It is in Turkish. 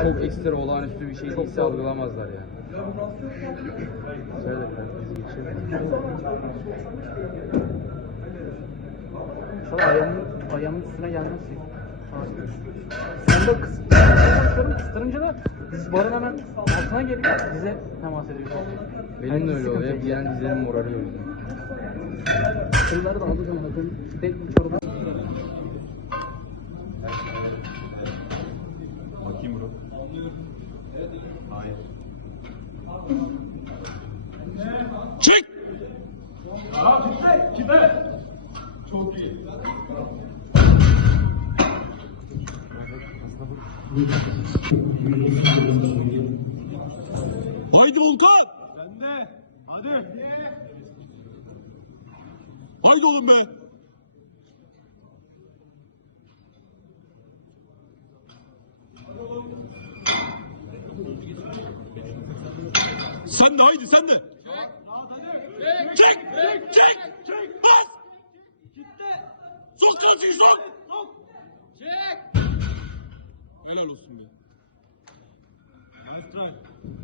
çok ekstra olağanüstü bir şey değilse algılamazlar yani. Şöyle biraz bizi geçelim. Ayağımın, ayağımın üstüne gelmesin. Sonunda kıs, kıstırın, kıstırınca da diz barın hemen altına geliyor. Dize temas ediyor. Benim de öyle oluyor. Bir yan dizlerim morarıyor. Kılları da aldığı zaman bakın. Tek bir çorba. Hayır. Çek! Çok iyi. Haydi Volkan! Sende. Hadi. Haydi oğlum be! Sen de haydi sen de! Çek! Çek! Çek! Bas! Sok kalçayı sok! Çek! Helal olsun be. Nice try.